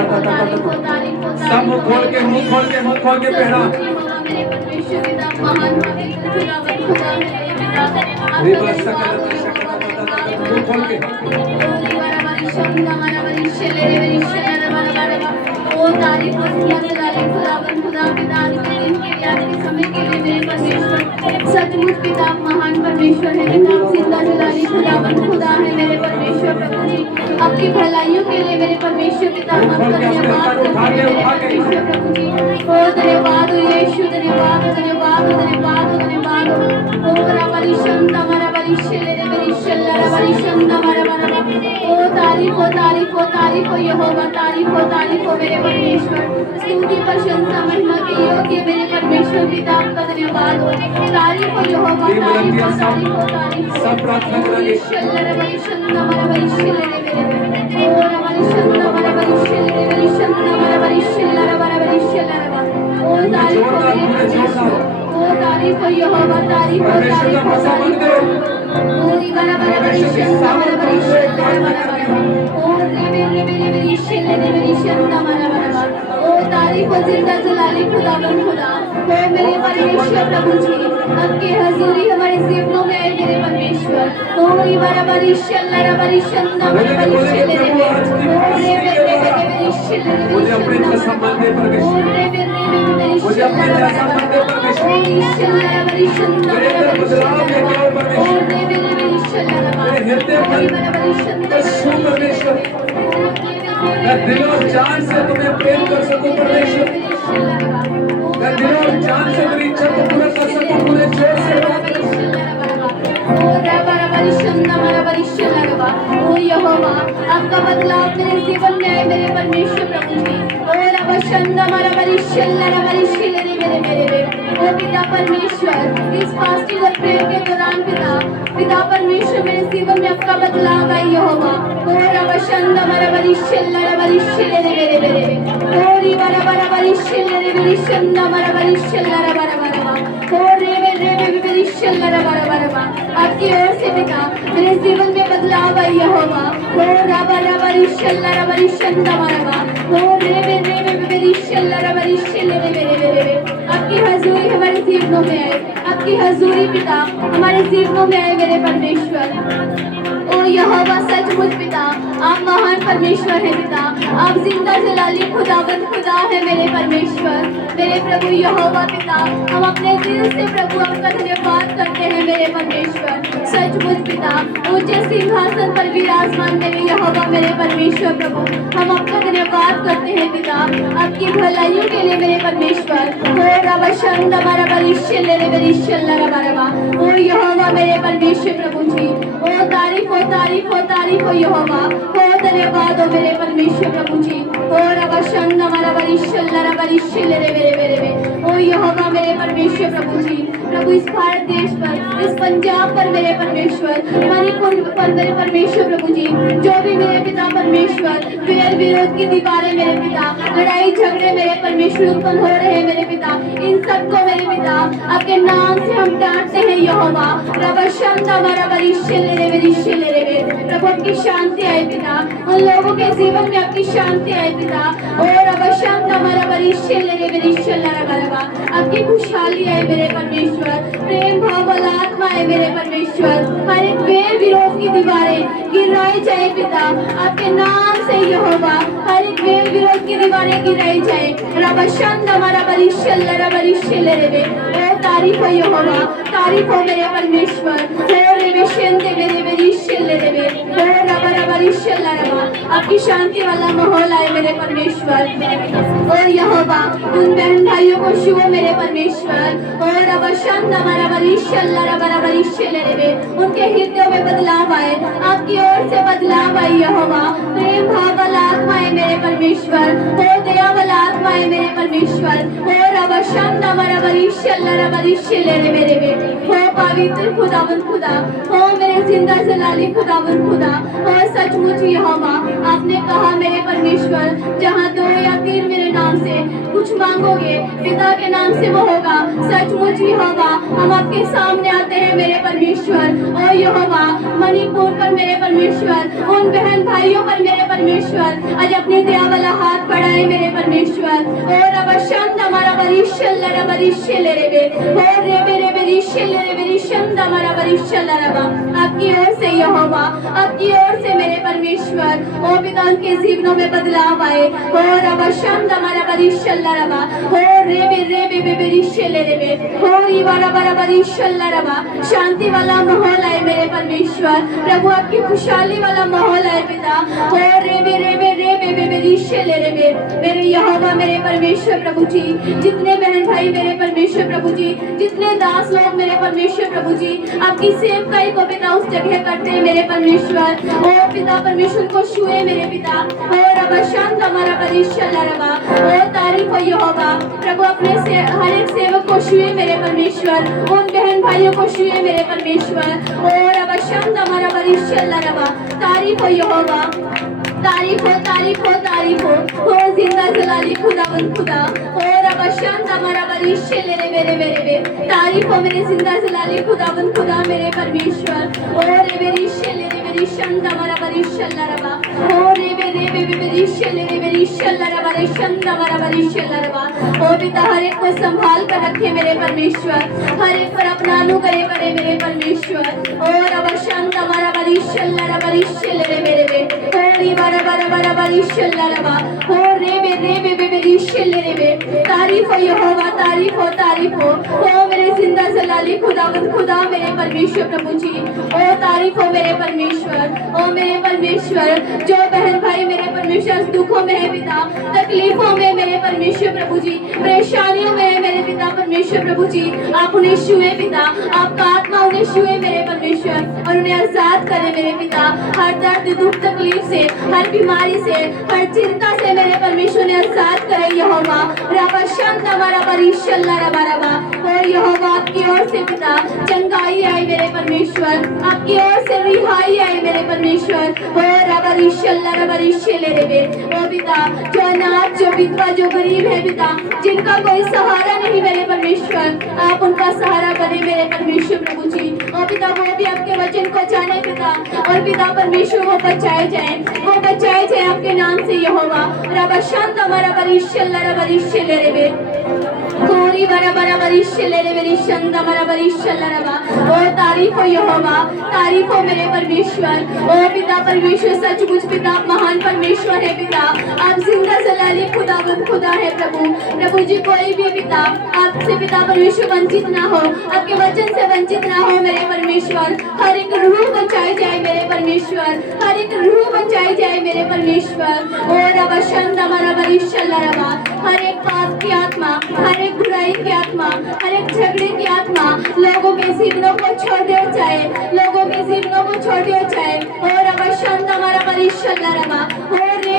सब मुंह खोल के पहना। मेरे परमेश्वर पिता महान मुंह खोल के ओ तारीफ और खुदा पिता आज के दिन के लिए आज के समय के लिए मेरे परमेश्वर सचमुच पिता महान परमेश्वर है पिता जिंदा जलाली खुदा है मेरे परमेश्वर प्रभु जी आपकी भलाइयों के लिए मेरे परमेश्वर पिता हम आपका धन्यवाद करते हैं मेरे परमेश्वर प्रभु जी ओ धन्यवाद हो यीशु धन्यवाद ओ रबरी शंता मरा बरी शेले रे बरी शल्ला रबरी शंता मरा ओ तारीफ हो यहोवा तारीफ हो मेरे परमेश्वर स्तुति प्रशंसा महिमा के योग्य मेरे परमेश्वर पिता आपका धन्यवाद हो तारीफ हो यहोवा तारीफ सब प्रार्थना करेंगे। शल्ला रबरी शंता मरा बरी शेले रे मेरे ओ रबरी शंता मरा बरी शेले रे बरी शंता मरा बरी शल्ला रबरी शल्ला रबा ओ तारीफ हो यहोवा तारीफ हो ओरी बरा बरा बरी शंता मरा बरी शल्ला रबा ओ रे शेले रे बरी शंता मरा बरा ओ तारीफ हो जिंदा जलाली खुदा ओ मेरे परमेश्वर प्रभु जी आपकी हजूरी हमारे जीवनों में है मेरे परमेश्वर ओ री बरा बरी शल्ला रबरी शंता मरा बरी शेले रे ओ रे बरी शेले रे मुझे अपने सम्मान दे परमेश्वर मुझे अपने सम्मान दे परमेश्वर मेरे हृदय पर छू परमेश्वर मैं दिल और जान से तुम्हें प्रेम कर सकूं परमेश्वर मैं दिल और जान से मेरी इच्छा को पूरा कर सकूं पूरे जोर से ओ यहोवा आपका बदलाव मेरे जीवन में है मेरे परमेश्वर प्रभु जी और अवशंदा मरा बरिशल्ला रबरिशले मेरे ओ पिता परमेश्वर इस फास्टिंग और प्रेयर के दौरान पिता परमेश्वर मेरे जीवन में आपका बदलाव है यहोवा और अवशंदा मरा बरिशल्ला रबरिशले मेरे ओरी बरा बरा बरिशले बरिशंदा मरा बरिशल्ला रबरा आपकी ओर से पिता मेरे जीवन में बदलाव आई यहोवा ओ रबा रबा रिशल्ला रबा रिशंदा मरबा ओ रे रिशल्ला रबा रिशल्ले मेरे आपकी हजूरी हमारे जीवनों में है आपकी हजूरी पिता हमारे जीवनों में है मेरे परमेश्वर ओ यहोवा सचमुच पिता आप महान परमेश्वर है पिता आप जिंदा जलाली खुदावंद खुदा है मेरे परमेश्वर मेरे प्रभु यहोवा पिता हम अपने दिल से प्रभु आपका धन्यवाद करते हैं मेरे परमेश्वर सचमुच पिता ऊंचे सिंहासन पर विराजमान मेरे यहोवा मेरे परमेश्वर प्रभु हम आपका धन्यवाद करते हैं पिता आपकी भलाइयों के लिए मेरे परमेश्वर ओ रबशंद बरबरिशल्ले बरिशल्ला रबरबा ओ यहोवा मेरे परमेश्वर प्रभु जी ओ तारीफ हो यहोवा ओ धन्यवाद हो मेरे परमेश्वर प्रभु जी ओ रबशंद बरबरिशल्ला रबरिशल्ले मेरे ओ यहोवा मेरे परमेश्वर प्रभु जी प्रभु इस भारत देश पर इस पंजाब पर मेरे परमेश्वर मणिपुर पर मेरे परमेश्वर प्रभु जी जो भी मेरे पिता परमेश्वर वेर विरोध की दीवारें मेरे पिता लड़ाई झगड़े मेरे परमेश्वर उत्पन्न हो रहे हैं मेरे पिता इन सबको मेरे पिता आपके नाम से हम डांटते हैं यहोवा प्रभु आपकी शांति आए पिता उन लोगों के जीवन में आपकी शांति आए पिता और आपकी खुशहाली है मेरे परमेश्वर प्रेम भाव वाला आत्मा है मेरे परमेश्वर हर एक वेर विरोध की दीवारें गिराई जाए पिता आपके नाम से यहोवा हर एक वेर विरोध की दीवारें गिराई जाए तारीफ हो यहोवा तारीफ हो मेरे परमेश्वर आपकी शांति वाला माहौल आए मेरे परमेश्वर और यहोवा उन बहन भाइयों को छुओ मेरे परमेश्वर और उनके हृदय में बदलाव आए आपकी ओर से बदलाव आए यहोवा प्रेम भाव वाला आत्मा है मेरे परमेश्वर ओ दया वाला आत्मा है मेरे परमेश्वर और मेरे हो पवित्र खुदावंद खुदा हो मेरे जिंदा जलाली खुदावंद खुदा और सचमुच यहोवा आपने कहा मेरे परमेश्वर जहाँ 2 या 3 मेरे नाम से कुछ मांगोगे पिता के नाम से वो होगा सचमुच यहोवा हम आपके सामने आते हैं मेरे परमेश्वर ओ यहोवा मणिपुर पर मेरे परमेश्वर उन बहन भाइयों पर मेरे परमेश्वर आज अपनी दया वाला हाथ बढ़ाए मेरे परमेश्वर। और अब शांत हमारा बरिशल रे बरिशल रे और रे मेरे बरिशल रे बरिशल हमारा बरिशल रबा। आपकी ओर से यहोवा, आपकी ओर से मेरे परमेश्वर ओ पिता उनके जीवनों में बदलाव आए। और अब शांत हमारा बरिशल रबा और रे बरिशल रे और इवारा बरा बरिशल रबा। शांति वाला माहौल है मेरे परमेश्वर। प्रभु आपकी खुशहाली वाला माहौल है पिता। और रे बरिशल रे मेरे यहोवा मेरे परमेश्वर प्रभु जी, जितने बहन भाई मेरे परमेश्वर प्रभु जी, जितने दास लोग मेरे परमेश्वर प्रभु जी आपकी सेवकाई को पिता उस जगह करते हैं मेरे परमेश्वर। ओ पिता परमेश्वर को छुए मेरे पिता। और अब शांत हमारा बरिशल रबा ओ तारीफ हो यहोवा। प्रभु अपने से हर एक सेवक को छुए मेरे परमेश्वर, उन बहन भाइयों को छुए मेरे परमेश्वर। और अब शांत हमारा बरिशल रबा। तारीफ हो यहोवा, तारीफ हो तारीफ हो तारीफ हो जिंदा जलाली खुदावंद खुदा। और अब शांत हमारा बरिशल रे मेरे तारीफ हो मेरे जिंदा जलाली खुदावंद खुदा मेरे परमेश्वर। और रे बरिशल रे बरिशल हमारा बरिशल रबा और रे बरिशल रे बरिशल रबा रे शंद हमारा बरिशल रबा। ओ पिता हर एक को संभाल कर रखे मेरे परमेश्वर, हर एक पर अपना अनुग्रह करे मेरे परमेश्वर। और अब शांत हमारा बरिशल रे बरिशल रे मेरे और बरा बरा बरा बरिशल रबा और रे बरिशल रे तारीफ हो यहोवा, तारीफ हो तारीफ हो ओ मेरे जिंदा जलाली खुदावंद खुदा मेरे परमेश्वर प्रभु जी। ओ तारीफ हो मेरे परमेश्वर, ओ मेरे परमेश्वर। जो बहन भाई मेरे परमेश्वर दुखों में है पिता, तकलीफों में मेरे परमेश्वर प्रभु जी, परेशानियों में है मेरे पिता परमेश्वर प्रभु जी, आप उन्हें छुए पिता, आपका आत्मा उन्हें छुए मेरे परमेश्वर और उन्हें आजाद करे मेरे पिता। हर दर्द दुख तकलीफ से, हर बीमारी से, हर चिंता से मेरे परमेश्वर ने आजाद करे यहोवा। रबा शांत हमारा बरिशल रबा रबा और यहोवा आपकी ओर से पिता चंगाई आई मेरे परमेश्वर, आपकी ओर से रिहाई आई मेरे परमेश्वर। और रबा रिशल रे ओ पिता जो अनाथ, जो विधवा, जो गरीब है पिता, जिनका कोई सहारा नहीं मेरे परमेश्वर, आप उनका सहारा बने मेरे परमेश्वर प्रभु जी। ओ पिता वो भी आपके वचन को जाने पिता और पिता परमेश्वर वो बचाए जाए, वो बचाए जाए आपके नाम से यहोवा। रबा शांत हमारा बरिशल रे कोरी बरा बरा बरिशल रे बरिशंद हमारा बरिशल रबा। ओ तारीफ हो यहोवा, तारीफ हो मेरे परमेश्वर। ओ पिता परमेश्वर सचमुच पिता आप महान परमेश्वर है पिता, आप जिंदा जलाली खुदावंद खुदा है प्रभु। प्रभु जी कोई भी पिता आपसे पिता परमेश्वर वंचित ना हो, आपके वचन से वंचित ना हो मेरे परमेश्वर। हर एक रूह बचाई जाए मेरे परमेश्वर, हर एक रूह बचाई जाए मेरे परमेश्वर। और अब शांत हमारा बरिशल रबा हर एक पाप की आत्मा, हर एक बुराई की आत्मा, हर एक झगड़े की आत्मा लोगों के जीवनों को छोड़ दिया जाए, लोगों के जीवनों को छोड़ दिया जाए। और अब शांत हमारा बरिशल रबा और रे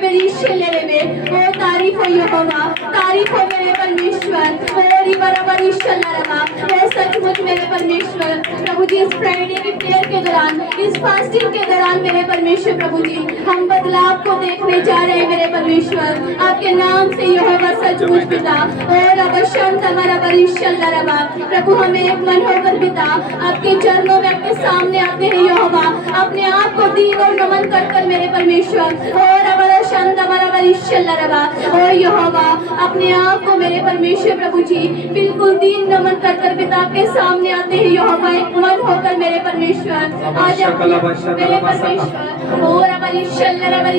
बरिशल रे ओ तारीफ हो यहोवा, तारीफ हो मेरे परमेश्वर। और इबारा बरिशल रबा ओ सचमुच मेरे परमेश्वर प्रभु जी इस फ्राइडे की प्रेयर के दौरान, इस फास्टिंग के दौरान मेरे परमेश्वर प्रभु जी हम बदलाव को देखने जा रहे हैं मेरे परमेश्वर, आपके नाम से यहोवा सचमुच पिता। और अब शांत हमारा बरिशल रबा प्रभु हमें एक मन होकर पिता आपके चरणों में आपके सामने आते हैं यहोवा, अपने आप को दीन और नमन कर कर मेरे परमेश्वर। और अब शांत हमारा बरिशल रबा और यहोवा अपने आप को मेरे परमेश्वर प्रभु जी बिल्कुल दीन नमन कर कर पिता आपके सामने आते हैं यहोवा, एक मन होकर मेरे परमेश्वर आज मेरे परमेश्वर। और अब बरिशल रबा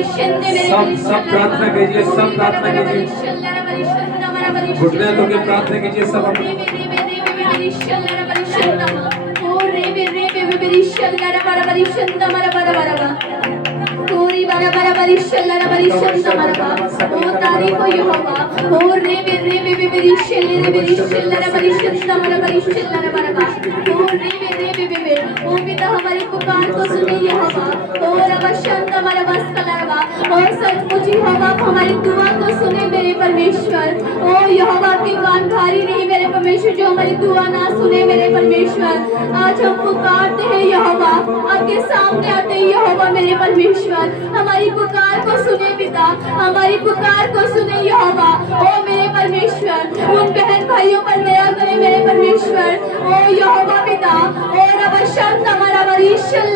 सब प्रार्थना कीजिए, सब प्रार्थना कीजिए, घुटने तो के प्रार्थना कीजिए सब अपने। कोरी बरा बरा बरिशल रे बरिशल मरबा ओ तारीफ हो यहोवा। और रे बरिशल रे बरिशल रे बरिशल मरबा बरिशल रे मरबा और रे ओ पिता हमारी पुकार को सुनिए यहोवा। और अब शांत हमारा बस कलरवा और सचमुच यहोवा हमारी दुआ को सुने मेरे परमेश्वर। ओ यहोवा की कान भारी नहीं मेरे परमेश्वर जो हमारी दुआ ना सुने मेरे परमेश्वर। आज हम पुकारते हैं यहोवा, आपके सामने आते हैं यहोवा मेरे परमेश्वर, हमारी पुकार को सुने पिता, हमारी पुकार को सुने यहोवा। ओ मेरे परमेश्वर उन बहन भाइयों पर दया करे मेरे परमेश्वर। ओ यहोवा पिता और अब शांत हमारा बरिशल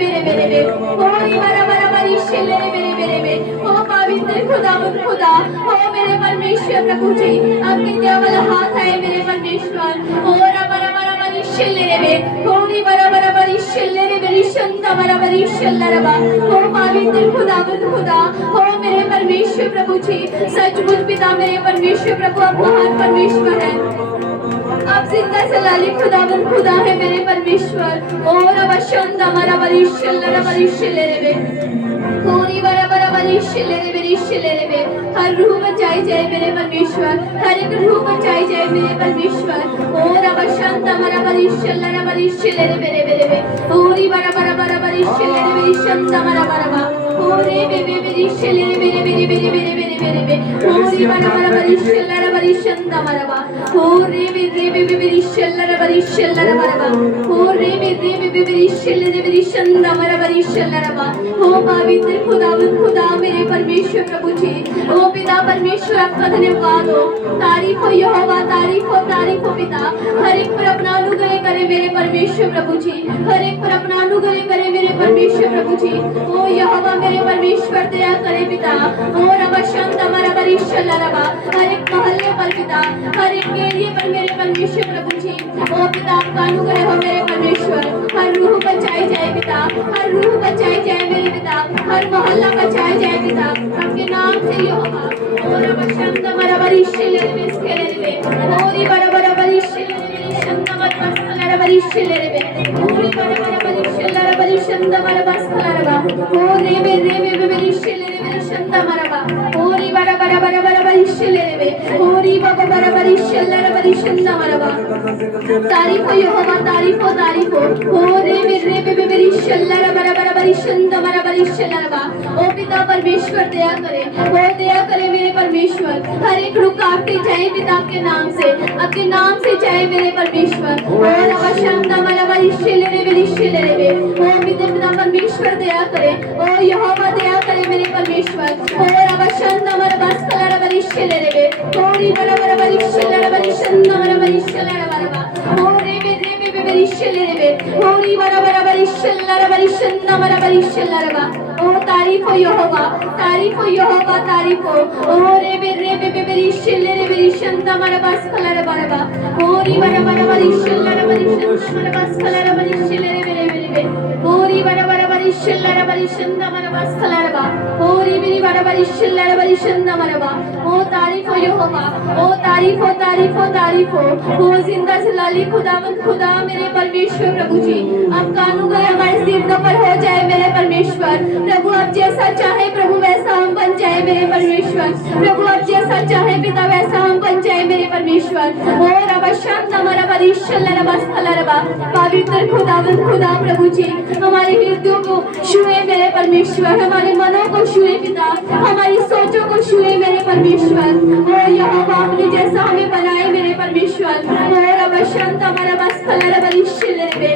रे मेरे ओ बरा बरा बरिशल रे मेरे ओ पवित्र खुदा हो मेरे परमेश्वर प्रभु जी, आपके क्या वाला हाथ है मेरे परमेश्वर। ओ रबा रबा रबा रिशले रे होरी बरा बरा बरी शिले रे मेरी शंता बरा बरी शिल्ला रबा। ओ पवित्र खुदा हो मेरे परमेश्वर प्रभु जी, सचमुच पिता मेरे परमेश्वर प्रभु आप महान परमेश्वर है, आप जिंदा जलाली खुदा है मेरे परमेश्वर। और अवशंदा मरा बरिशले रे होरी बरा बरा बरिशले रे हर रूह बचाई जाए मेरे परमेश्वर, हर एक रूह बचाई जाए मेरे परमेश्वर। और अवशंदा मरा बरिशले रे होरी बरा बरा बरा बरिशले रे शंदा मरा बरा होरे मेरी शिले मेरे होरी बरा बरा बरिशंदा मरा होरे मेरी शिल्ला मरा होरे मेरी शिल्ले शंदा मरा बरिशल्ला हो पवित्र खुदा मेरे परमेश्वर प्रभु जी। ओ पिता परमेश्वर आपका धन्यवाद हो, तारीफ हो यहोवा, तारीफ हो पिता। हर एक पर अपना अनुग्रह करे मेरे परमेश्वर प्रभु जी, हर एक पर अपना अनुग्रह करे मेरे परमेश्वर प्रभु जी। ओ यहोवा मेरे परमेश्वर दया करे पिता। और अवशंत हमारा बरिशल्ला रबा, हर एक मोहल्ले पर पिता, हर एक एरिया पर मेरे परमेश्वर प्रभु जी। ओ पिता आपका अनुग्रह हो मेरे परमेश्वर, हर रूह बचाई जाए पिता, हर रूह बचाई जाए मेरे पिता, हर मोहल्ला बचाया जाए पिता आपके नाम से यहोवा। और अवशंत हमारा बरिशल्ला रे स्केले होरी बड़ा बड़ा बरिशल्ला रे शंत हमारा बसला बरिशल्ला रे होरी बड़ा बड़ा बरिशल्ला बरिशंत हमारा बसला रबा होरे मेरी शिल्ले रे शंत हमारा होरी बड़ा बड़ा बड़ा बड़ा बरिशल्ला रे होरी बाबा बड़ा बरिशल्ला बरिशंत हमारा तारीफ हो यहोवा, तारीफ हो होरे मेरी शिल्ला बड़ा बड़ा बरिशंत हमारा बरिशल्ला रबा। ओ पिता परमेश्वर दया करे, वो दया करे मेरे परमेश्वर, हर एक रुकावटें जाए पिता आपके नाम से जाए मेरे परमेश्वर। और अवशंत हमारा बरिशल्ला रे ओ पिता परमेश्वर दया करे, ओ यहोवा दया करे मेरे परमेश्वर। और अवशंत हमारा बसला बरिशल्ला रे होरी बड़ा बड़ा बरिशल्ला बरिशंत हमारा बरिशल्ला रबा होरे मेरी शिल्ले रे होरी बड़ा बड़ा बरिशल्ला बरिशंत हमारा बरिशल्ला रबा। ओ तारीफ हो यहोवा, तारीफ हो ओरे मेरी शिल्ले रे शंत हमारा बसला रबा होरी बड़ा बड़ा बरिशल्ला बरिशंत हमारा बसला बरिशल्ला रे होरी बड़ा बड़ा बरिशल्ला बरिशंत हमारा बसला रबा होरी मेरी बड़ा बरिशल्ला बरिशंत हमारा। ओ तारीफ हो यहोवा, ओ तारीफ हो जिंदा जलाली खुदा मेरे परमेश्वर प्रभु जी। आपका अनुग्रह हमारे जीवनों पर हो जाए मेरे परमेश्वर प्रभु, आप जैसा चाहे प्रभु वैसा हम बन जाए मेरे परमेश्वर प्रभु, आप जैसा चाहे पिता वैसा हम बन जाए मेरे परमेश्वर। और अवशंत हमारा बरिशल्ला बसला रबा पवित्र खुदा प्रभु जी, हमारे हृदयों को छुए मेरे परमेश्वर, हमारे मनों को छुए पिता, हमारी सोचों को छुए मेरे परमेश्वर। और यहोवा आपने जैसा हमें बनाए मेरे परमेश्वर। और अवशंत हमारा बसला बरिशल्ला रे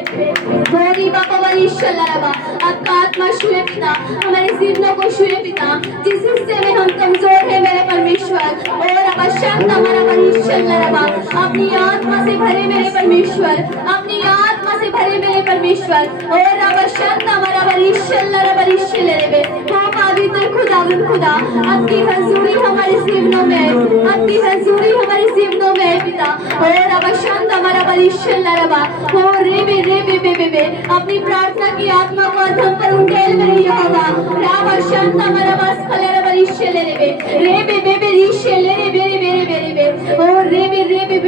होरी बाबा बरिशल्ला रबा, आपका आत्मा छुए पिता, हमारे जीवनों को छुए पिता, जिस हिस्से में हम कमजोर है मेरे परमेश्वर। और अवशंत हमारा बरिशल्ला रबा, अपनी आत्मा से भरे मेरे परमेश्वर, अपनी आत्मा से भरे मेरे परमेश्वर। और अवशंत हमारा बरिशल्ला रे हो पवित्र खुदा, आपकी हजूरी हमारे जीवनों में है, आपकी हजूरी हमारे जीवनों में है पिता। और अवशंत हमारा बरिशल्ला रबा हो रे अपनी प्रार्थना की आत्मा को अधम पर उंडेल मेरे यहोवा अवशंत हमारा बसला बरिशल्ला रे रिशल्ला रे और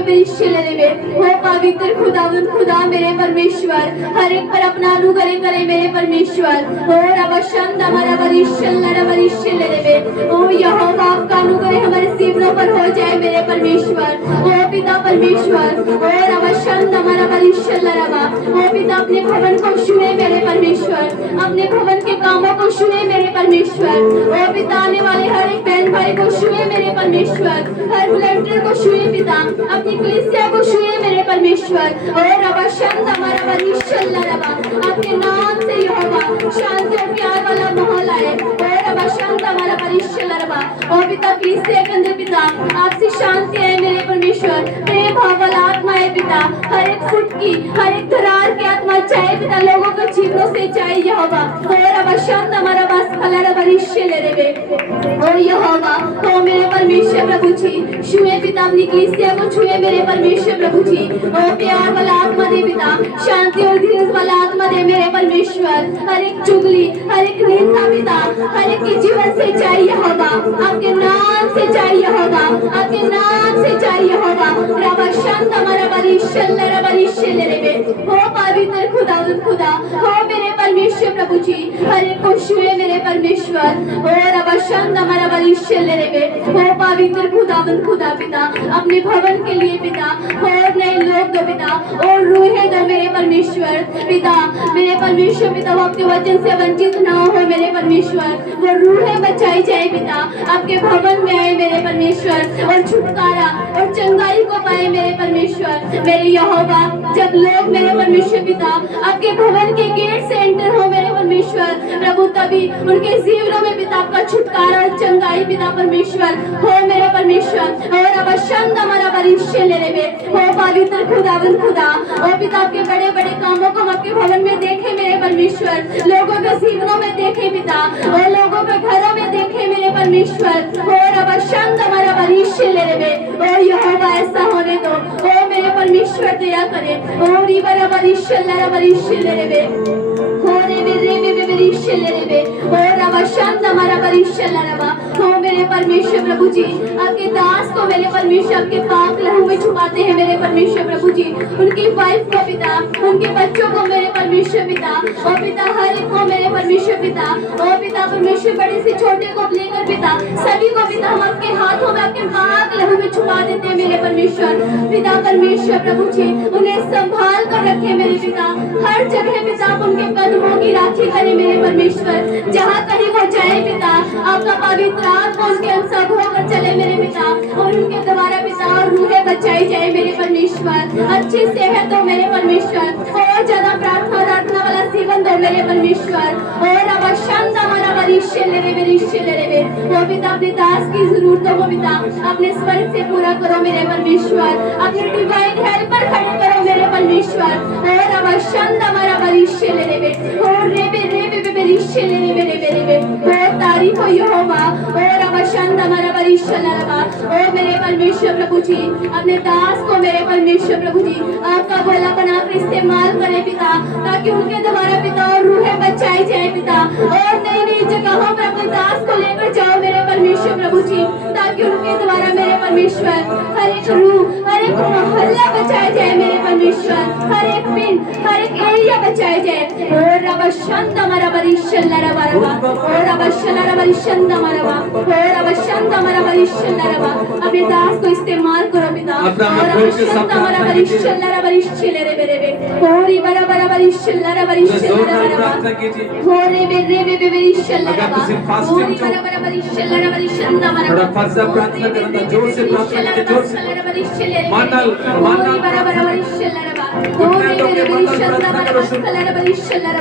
रिशल्ला रे हो पवित्र खुदा मेरे परमेश्वर, हर एक पर अपना अनुग्रह करे मेरे परमेश्वर। और अवशंत हमारा बरिशल्ला रे ओ यहोवा आपका अनुग्रह हमारे जीवनों पर हो जाए मेरे परमेश्वर। ओ पिता परमेश्वर, और अवशंत हमारा बरिशल्ला रबा, ओ पिता अपने भवन को छुए मेरे परमेश्वर, अपने भवन के कामों को छुए मेरे परमेश्वर। ओ पिता आने वाले हर एक बहन भाई को छुए मेरे परमेश्वर, हर वॉलंटियर को छुए पिता, अपनी कलीसिया को छुए मेरे परमेश्वर। और अवशंत हमारा बरिशल्ला रबा, आपके नाम से यहोवा शांति और प्यार वाला माहौल आए। और अवशंत हमारा बरिशल्ला रबा, ओ पिता कलीसिया के अंदर पिता आपसे शांति है मेरे परमेश्वर, प्रेम भाव वाला आत्मा है पिता, हर एक फुटकी, हर एक धरार की आत्मा चाहे पिता, लोगों के जीवनों से चाहे यहोवा, और अब शांत हमारा बास खलारा भविष्य ले रे ओ यहोवा, ओ मेरे परमेश्वर प्रभु जी, छुए पिता अपनी कलीसिया को, छुए मेरे परमेश्वर प्रभु जी, ओ प्यार वाला आत्मा दे पिता, शांति और धीरज वाला आत्मा दे मेरे परमेश्वर, हर एक चुगली, हर एक निंदा पिता, हर एक के जीवन से चाहिए होगा, आपके नाम से चाहिए होगा, आपके नाम से चाहिए होगा, रबा शांत हमारा बलिशल रे हो पवित्र खुदा, हो मेरे परमेश्वर प्रभु जी, हर एक को छुए मेरे परमेश्वर, ओ रबा शांत हमारा बलिशल रे हो पवित्र खुदा पिता, अपने भवन के लिए पिता, और नए लोग दो पिता, और रूहें दो मेरे परमेश्वर पिता, मेरे परमेश्वर पिता, वो आपके वचन से वंचित ना हो मेरे परमेश्वर, वो रूहें बचाई जाए पिता, आपके भवन में आए मेरे परमेश्वर, और छुटकारा और चंगाई को पाए मेरे परमेश्वर, मेरे यहोवा, जब लोग मेरे परमेश्वर पिता आपके भवन के गेट से एंटर हो मेरे परमेश्वर प्रभु, तभी उनके जीवनों में पिता आपका छुटकारा और चंगाई पिता परमेश्वर हो मेरे परमेश्वर, और अब शांत हमारा भविष्य ले रे हो पवित्र खुदा, और पिता आपके बड़े बड़े कामों को हम आपके भवन में देखे मेरे परमेश्वर, लोगों के जीवनों में देखे पिता, और लोगों के घरों में देखे मेरे परमेश्वर, और अब शांत हमारा भविष्य ले रे और यहोवा ऐसा होने दो, ओ मेरे परमेश्वर दया करे, और इबरा भविष्य ले रे हो रे भविष्य ले रे और अब शांत हमारा भविष्य ले रे हो मेरे परमेश्वर प्रभु जी, आपके दास को मेरे परमेश्वर आपके पाक लहू में छुपाते हैं मेरे परमेश्वर प्रभु जी, उनकी वाइफ को पिता, उनके बच्चों को मेरे परमेश्वर पिता, और पिता हर एक को मेरे परमेश्वर पिता, और पिता परमेश्वर बड़े से छोटे को लेकर पिता, सभी को पिता हम आपके हाथों में आपके पाक लहू में छुपा देते हैं मेरे परमेश्वर पिता परमेश्वर प्रभु जी, उन्हें संभाल कर रखे मेरे पिता, हर जगह पिता आप उनके कदमों की राखी करें मेरे परमेश्वर, जहाँ कहीं वो जाए पिता, आपका पवित्र आत्मा उनके अनुसार होकर चले मेरे पिता, और उनके द्वारा पिता और रूहें बचाई जाए मेरे परमेश्वर, अच्छी सेहत दो मेरे परमेश्वर, और ज्यादा प्रार्थना वाला जीवन दो मेरे परमेश्वर, और अब शांत हमारा भविष्य ले रे वो पिता अपने दास की जरूरतों को पिता अपने स्वर्ग से पूरा करो मेरे परमेश्वर, अपने डिवाइन हेल्पर खड़े करो मेरे परमेश्वर, और अब शांत हमारा भविष्य ले रे और भविष्य ले रे और तारीफ हो यहोवा, और अब शांत हमारा भविष्य ले रे ओ मेरे परमेश्वर प्रभु जी, अपने दास को मेरे परमेश्वर प्रभु जी आपका भला बनाकर इस्तेमाल करे पिता, ताकि उनके द्वारा पिता और रूहें बचाई जाए पिता, और नई नई जगहों पर अपने दास को लेकर जाओ मेरे परमेश्वर प्रभु जी, ताकि उनके द्वारा मेरे परमेश्वर हर एक रूह, हर एक मोहल्ला बचाया जाए मेरे परमेश्वर, हर एक पिंड, हर एक एरिया बचाया जाए, और अब शांत हमारा भविष्य ले रे और अब शलरा भविष्य हमारा, और अब शांत हमारा भविष्य ले रे अपने दास को इस्तेमाल करो पिता, और अब शांत हमारा भविष्य ले रे और ये बड़ा भविष्य ले रे और ये रे भविष्य ले रे और ये बड़ा भविष्य ले रे हमारा, थोड़ा फर्जा प्रार्थना करना, जोर से प्रार्थना करना, जोर से मंडल और बड़ा भविष्य ले रे और ये भविष्य हमारा भविष्य ले रे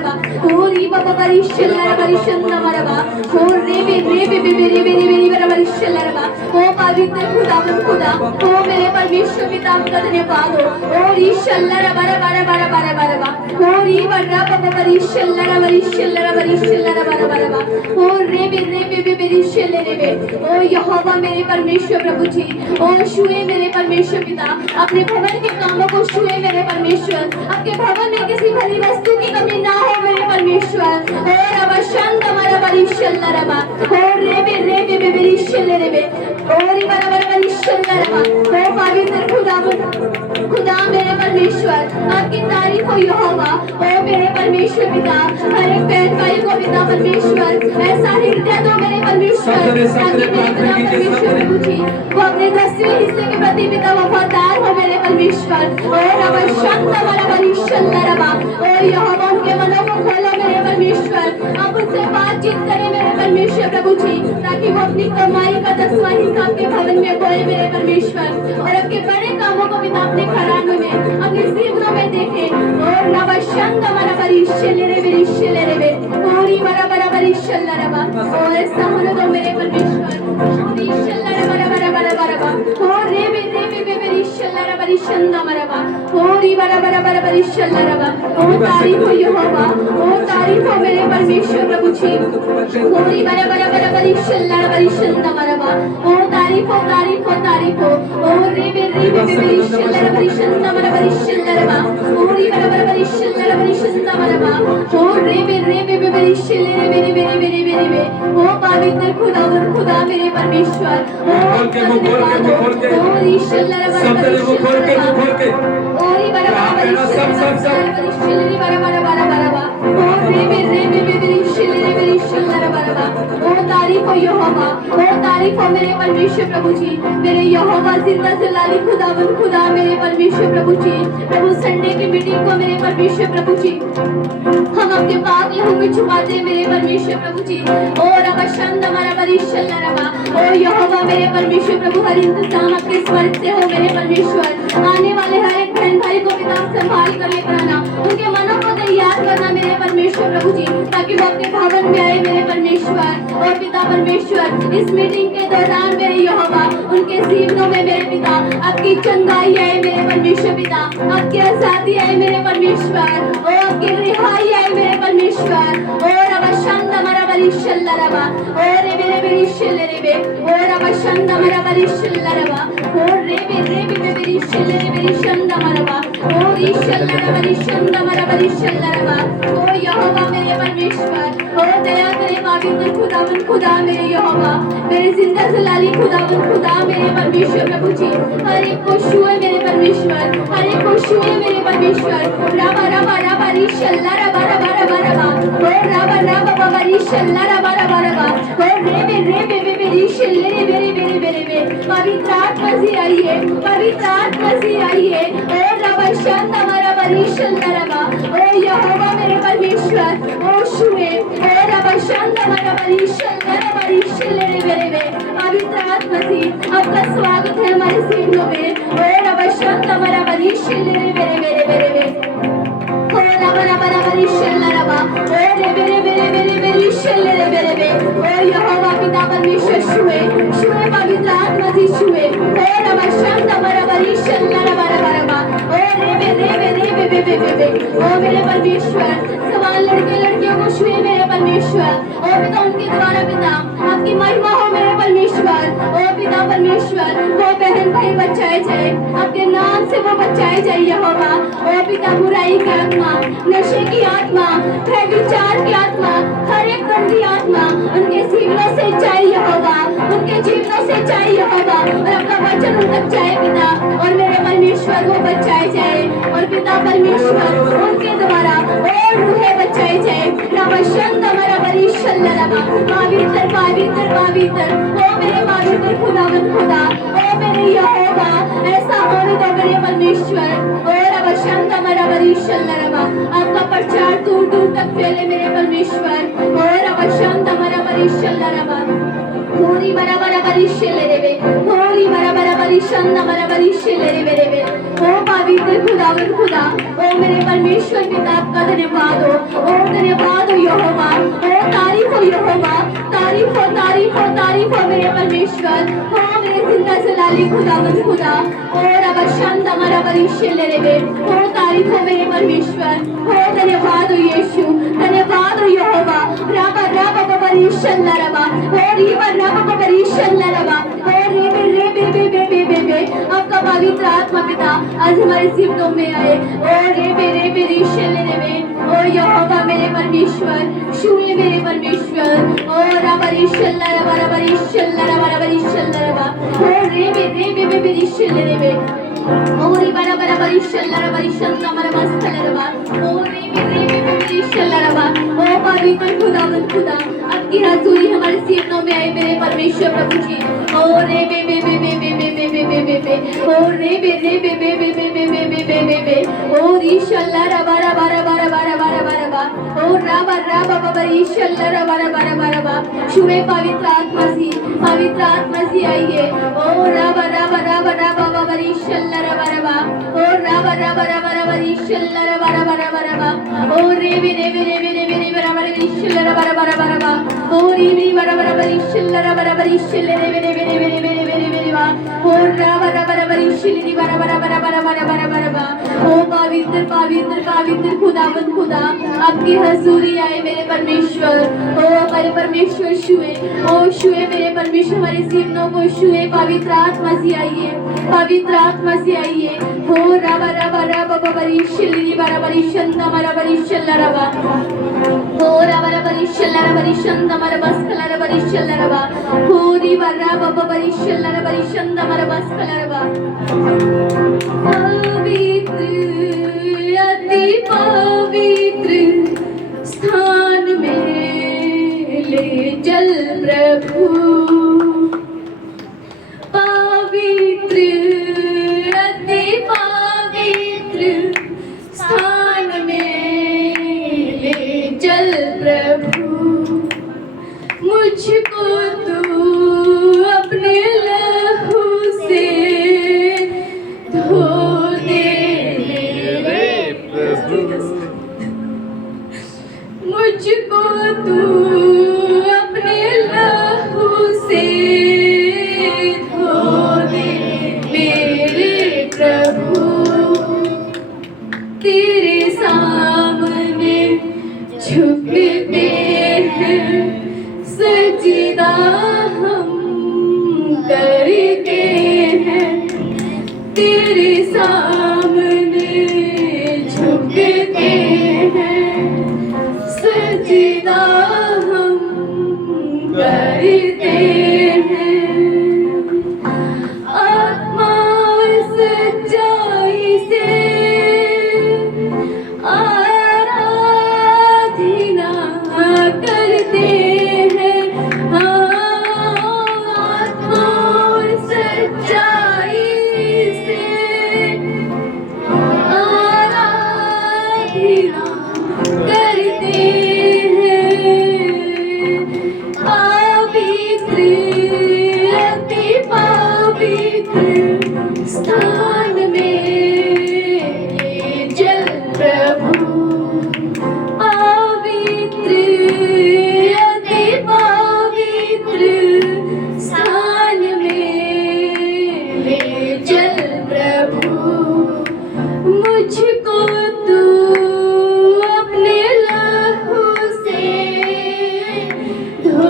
और ये बाबा भविष्य हमारा, और रे बड़ा भविष्य ले रे ओ पवित्र खुदा ओ मेरे परमेश्वर पिता का धन्यवाद हो, और ईश्वर रे बारा और ये बड़ा बाबा भविष्य ले रे और रे भविष्य ले रे ओ यहोवा मेरे परमेश्वर प्रभु जी, और छुए मेरे परमेश्वर पिता, अपने भवन के कामों को छुए मेरे परमेश्वर, आपके भवन में किसी भली वस्तु की कमी ना हो मेरे परमेश्वर, और अब शांत हमारा भविष्य ले रे और रे भविष्य ले रे और ये बड़ा भविष्य ले रे ओ पवित्र खुदा मेरे परमेश्वर आपकी तारीफ हो यहोवा, ओ मेरे परमेश्वर पिता, हर एक बहन भाई को पिता परमेश्वर ऐसा हृदय दो मेरे परमेश्वर, ताकि मेरे पिता परमेश्वर प्रभु जी वो अपने 10वें हिस्से के प्रति पिता वफादार हो मेरे परमेश्वर, और अब शांत हमारा भविष्य ले रे और यहोवा उनके मनों को खोलो मेरे परमेश्वर, आप उनसे बातचीत करें मेरे परमेश्वर प्रभु जी, ताकि वो अपनी कमाई का 10वां हिस्सा आपके भवन में बोए मेरे परमेश्वर, और आपके बड़े कामों को पिता अपने घरानों में, अपने जीवनों में देखे, और नव शांत हमारा भविष्य ले रे और ये बड़ा भविष्य ले रे और ऐसा होने दो मेरे परमेश्वर, भविष्य ले रे और रे भविष्य ले रे हमारा, बरा बरा बरिशल्ला रबा ओ तारीफ हो यहोवा ओ तारीफ हो मेरे परमेश्वर प्रभु जी होरी बरा बरा बरा बरिशल्ला बरिशंदा मरबा ओ तारीफ हो तारीफ हो तारीफ हो ओ रे बरिशल्ला बरिशंदा मरा बरिशल्ला रबा होरी बरा बरा बरिशल्ला बरिशंदा मरबा ओ रे बरिशल्ला रे ओ पवित्र खुदा मेरे परमेश्वर ओ खोल के मुंह खोल के ओ ईश्वल्ला रबा सब तेरे मुंह खोल के ओरी बरा बरा बरिशल्ला बरा बरा बरा बरा बरा ओ रे बरिशल्ला बरा ओ तारीफ हो यहोवा ओ तारीफ हो मेरे परमेश्वर प्रभु जी मेरे यहोवा जिंदा जलाली खुदा मेरे परमेश्वर प्रभु जी प्रभु संडे की मीटिंग को मेरे परमेश्वर प्रभु जी हम अपने पाक लहू में छुपाते हैं मेरे परमेश्वर प्रभु जी ओ रबा शंद हमारा बरिशल्ला रबा ओ यहोवा मेरे परमेश्वर प्रभु हर इंतजाम आपके स्वर्ग से हो मेरे परमेश्वर आने वाले हर एक बहन भाई को पिता संभाल कर लेकर आना उनके मनों को तैयार करना मेरे परमेश्वर प्रभु जी ताकि वो अपने भवन में आए मेरे परमेश्वर और पिता परमेश्वर इस मीटिंग के दौरान मेरे यहोवा उनके जीवनों में मेरे पिता आपकी चंगाई आए मेरे परमेश्वर पिता आपकी आजादी आए मेरे परमेश्वर और आपकी रिहाई आए मेरे परमेश्वर और अवशंद हमारा बरिशल्ला रबा और रे बरिशल्ला रे और अवशंद हमारा बरिशल्ला रबा और रे बरिशल्ला रे बरिशंद हमारा और ईशल्ला रे बरिशंद हमारा बरिशल्ला रबा ओ यहोवा मेरे परमेश्वर ओ दया करे पवित्र खुदा मेरे यहोवा मेरे जिंदा जलाली खुदा मेरे परमेश्वर प्रभु जी हर एक को छुए मेरे परमेश्वर हर एक को छुए मेरे परमेश्वर रबा रबा रबा रीशल्ला रबा रबा रबा रबा ओ रबा रबा रबा रीशल्ला रबा रबा रबा ओ रे रीशल्ले रे पवित्र आत्मा जी आइए पवित्र आत्मा जी आइए ओ रबा शंद हमारा बरिशल्ला रबा ओ यहोवा मेरे परमेश्वर ओ छुए ओ रबा शंद हमारा बरिशल्ला रबा रीशल्ले रे पवित्र आत्मा जी आपका स्वागत है हमारे सीढ़ियों में ओ रबा शंद हमारा बरिशल्ले रे ओ रबा रबा रबा रीशल्ला रबा ओ रे रीशल्ले रे ओ यहोवा पिता परमेश्वर छुए पवित्र आत्मा जी छुए ओ रबा शंद हमारा बरिशल्ला रबा रबा रबा ओ रे ओ मेरे परमेश्वर सवाल लड़के लड़कियों को छुए मेरे परमेश्वर ओ पिता उनके द्वारा पिता आपकी महिमा हो मेरे परमेश्वर ओ पिता परमेश्वर वो बहन भाई बचाए जाए आपके नाम से वो बचाए जाए यहोवा ओ पिता बुराई की आत्मा नशे की आत्मा व्यभिचार की आत्मा हर एक गंदी आत्मा उनके जीवनों से जाए यहोवा उनके जीवनों से जाए यहोवा और आपका वचन उन तक जाए पिता और मेरे परमेश्वर वो बचाए जाए और पिता परमेश्वर उनके द्वारा और रूहें बचाई जाए रबशंद हमारा बरिशल्ला रबा पवित्र पवित्र पवित्र ओ मेरे पवित्र खुदा ओ मेरे यहोवा ऐसा होने दो मेरे परमेश्वर ओ रबशंद हमारा बरिशल्ला रबा आपका प्रचार दूर दूर तक फैले मेरे परमेश्वर ओ रबशंद हमारा बरिशल्ला रबा होरी बरा बरा बरिशल्ले रे होरी बरा बरा बरिशंद हमारा बरिशल्ले रे ओ पवित्र खुदा ओ मेरे परमेश्वर पिता आपका धन्यवाद हो यहोवा ओ तारीफ हो यहोवा तारीफ हो मेरे परमेश्वर ओ मेरे जिंदा जलाली खुदा और अवशंद हमारा बरिशल्ले रे ओ तारीफ हो मेरे परमेश्वर ओ धन्यवाद हो यीशु धन्यवाद हो यहोवा रबा रबा बरिशल्ला रबा ओ रीबा रबा बरिशल्ला रबा ओ रे आपका पवित्र आत्मा पिता आज हमारे जीवनों में आए ओ रे रीशल्ले रे ओ यहोवा मेरे परमेश्वर छुए मेरे परमेश्वर ओ रबा रीशल्ला रबा रीशल्ला रबा ओ रे रीशल्ले रे ओ रे बरा बरा बरिशल्ला रबा रीशल्ला रबा ओ रे रीशल्ला रबा ओ पवित्र खुदा आपकी हाज़ुरी हमारे जीवनों में आए मेरे परमेश्वर प्रभु जी ओ रे ओ रे ओ रीशल्ला रबा रबा रबा रबा रबा रबा रबा ओ रबा रबा बाबा रीशल्ला रबा रबा रबा रबा छुए पवित्र आत्मा जी आइए ओ रबा रबा रबा रबा बाबा रीशल्ला रबा रबा ओ रबा रबा रबा रबा रीशल्ला रबा रबा रबा रबा ओ रे बरा रीशल्ला रबा रबा रबा रबा ओ रे बरा रीशल्ला रबा रबा रीशल्ले रे बा हो राबा राबा राबा रिशिली बरा बरा बरा बरा बरा बरा बरा बा ओ पवित्र पवित्र पवित्र खुदावंद खुदा आपकी हजूरी आए मेरे परमेश्वर ओ हमारे परमेश्वर छुए ओ छुए मेरे परमेश्वर हमारे जीवनों को छुए पवित्र आत्मा से आइए पवित्र आत्मा से आइए हो राबा राबा राबा बाबा रिशिली बरा बरी शंदा मरा बरी शल्ला राबा हो राबा राबा रिशल्ला राबा रिशंदा मरा बस्कला राबा रिशल्ला राबा हो री बरा बाबा बरी शल्ला राबा रिशंदा मरा बस्कला राबा पवित्र अति पवित्र स्थान में ले चल प्रभु पवित्र अति पवित्र स्थान में ले चल प्रभु मुझको तू अपने लहू से धो दे मेरे मुझको तू अपने लहू से धो दे मेरे प्रभु तेरे सामने झुकते हैं सजदा हम करते हैं तेरे सामने झुकते हैं सजदा हम करते हैं आत्मा और सच्चाई से आराधना करते हैं आत्मा और सच्चाई से आराधना करते हैं पवित्र अति पवित्र स्थान में जल प्रभु पवित्र अति पवित्र स्थान में जल प्रभु मुझको तू अपने लहू से धो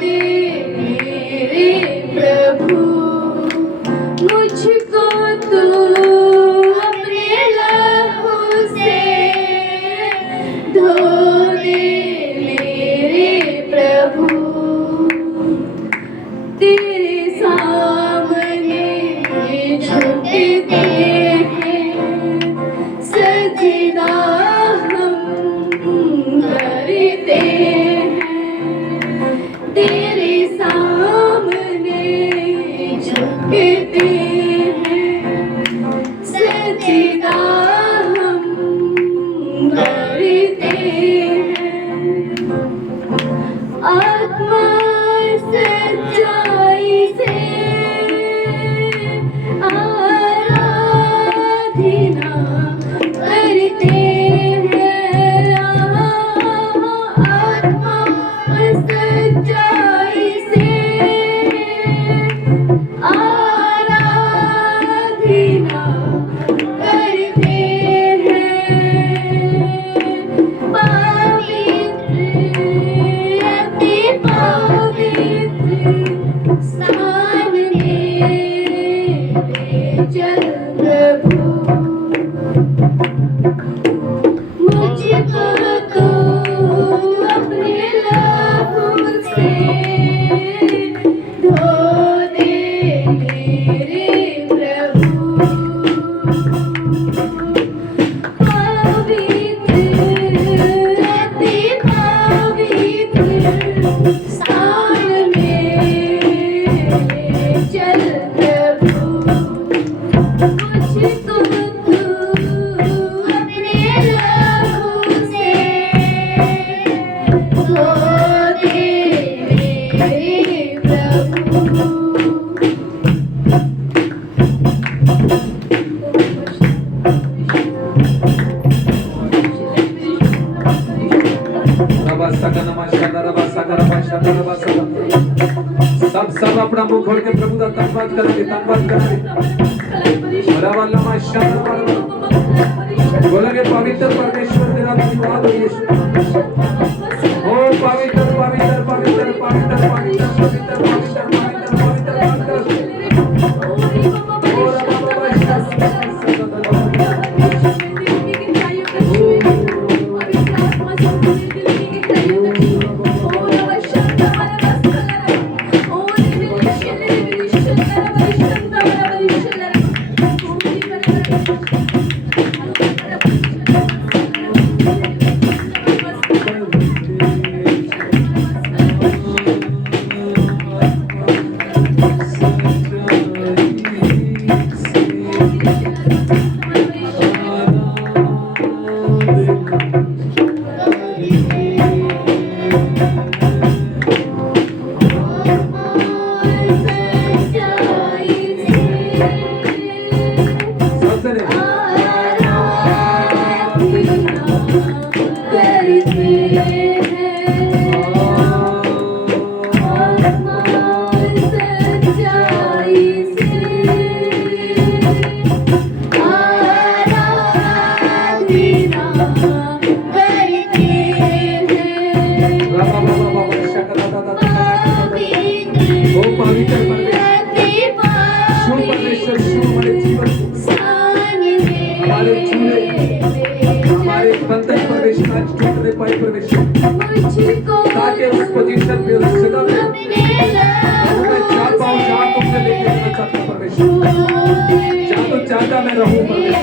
दे मेरे प्रभु मुझको तू अपने लहू से धो दे मेरे प्रभु तेरे सामने झुकते हैं सजदा हम करते हैं तेरे सामने झुकते हैं सजदा हम करते हैं आत्मा सच्चाई से आराधना करते हैं आत्मा सच्चाई से आराधना करते हैं पवित्र अति पवित्र स्थान में जल प्रभु मुझको तो अपने लहू से धो दे मेरे प्रभु पवित्र अति पवित्र स्थान में सब अपना मुंह खोल के प्रभु का धन्यवाद करेंगे, धन्यवाद करेंगे। बोलेंगे पवित्र परमेश्वर तेरा धन्यवाद हो यीशु। ओ पवित्र पवित्र पवित्र पवित्र पवित्र पवित्र पवित्र पवित्र पवित्र ताकि उस पोजीशन पे उस जगह पे मैं जा पाऊं जहाँ तुमने लेके जाना चाहता परमेश्वर। जहाँ तो चाहता मैं रहूं परमेश्वर,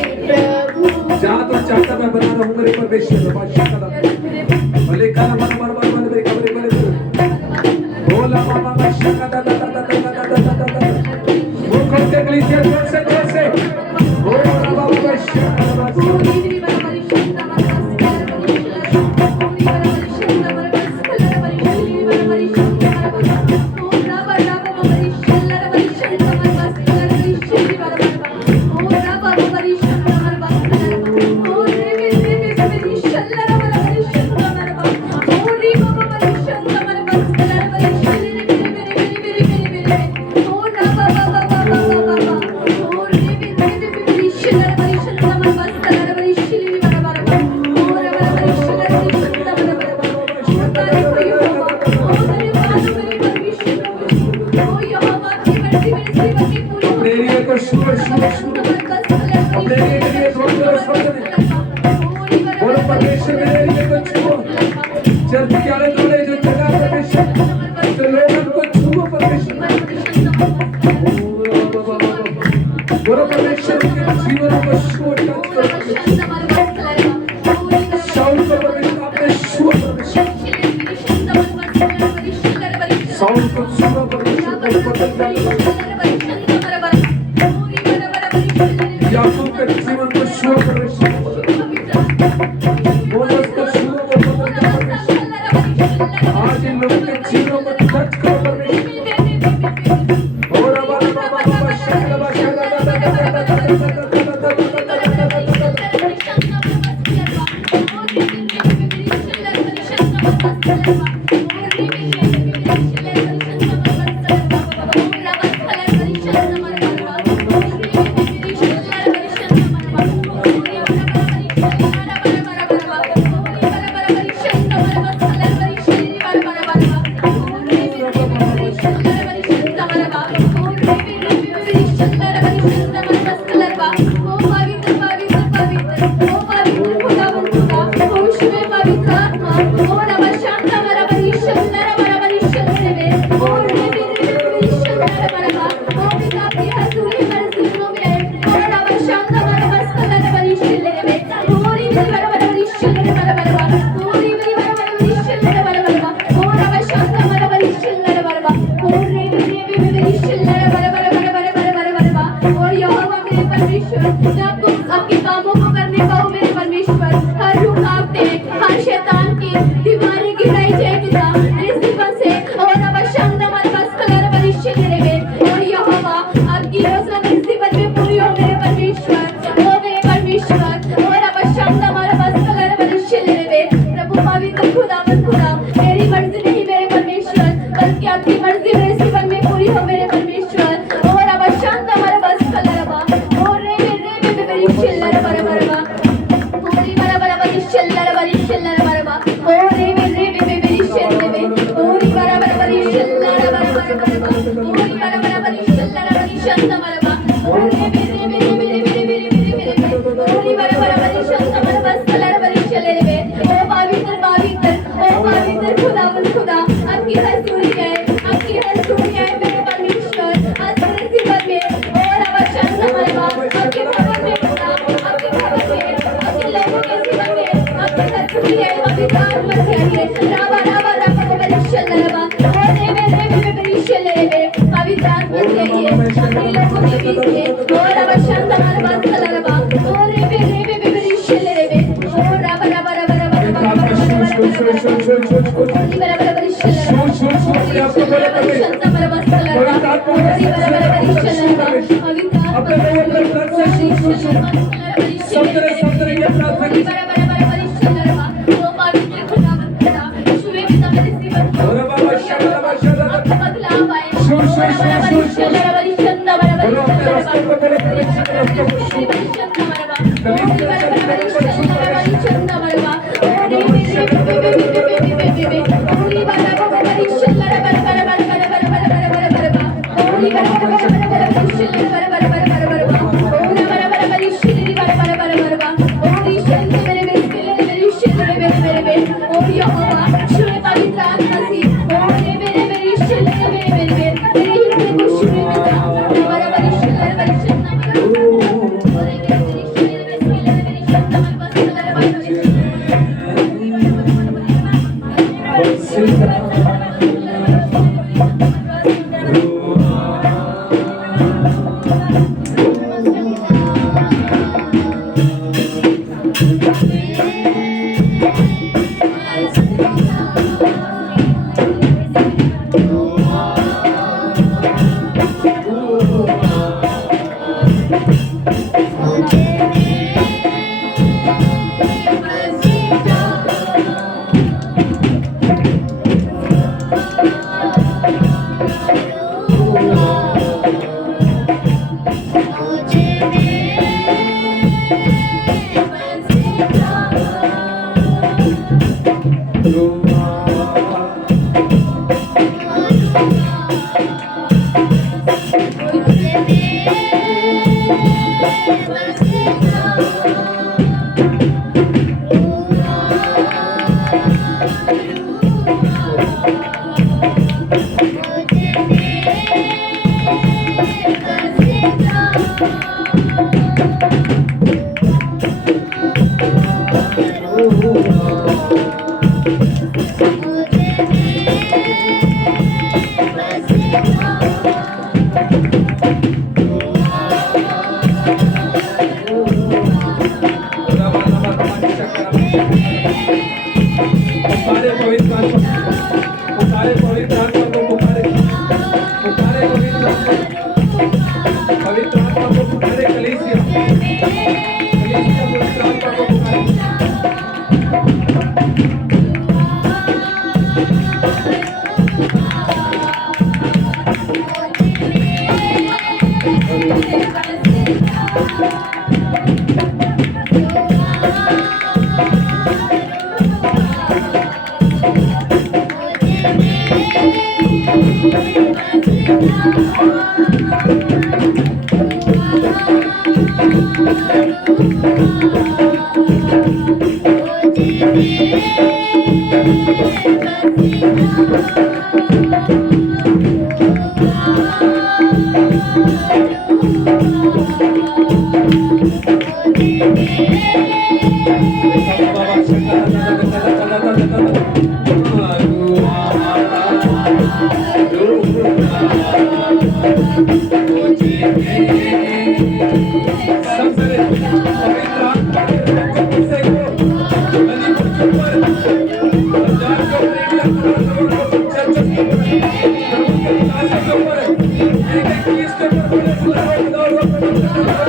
जहाँ तो चाहता मैं बना रहूं मेरे परमेश्वर। भले काला मन मन मन मन मेरे कमरे बने बोला मामा मैं शका दा दा दा दा दा दा दा दा दा वो खोल के गलीचे जोर से ओ बाबा मैं शका दा दा आपके कामों को करने पाऊं मेरे परमेश्वर। हर रुकावटें, हर शैतान की दीवारें गिराई जाए पिता इस जीवन से और अब शांत हमारे पास कलर भविष्य मेरे और Thank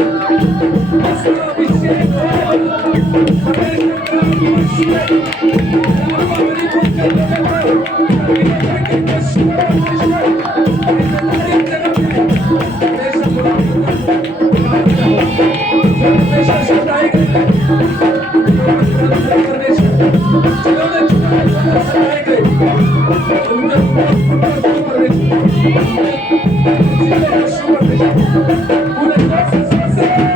you. पूरे जोश से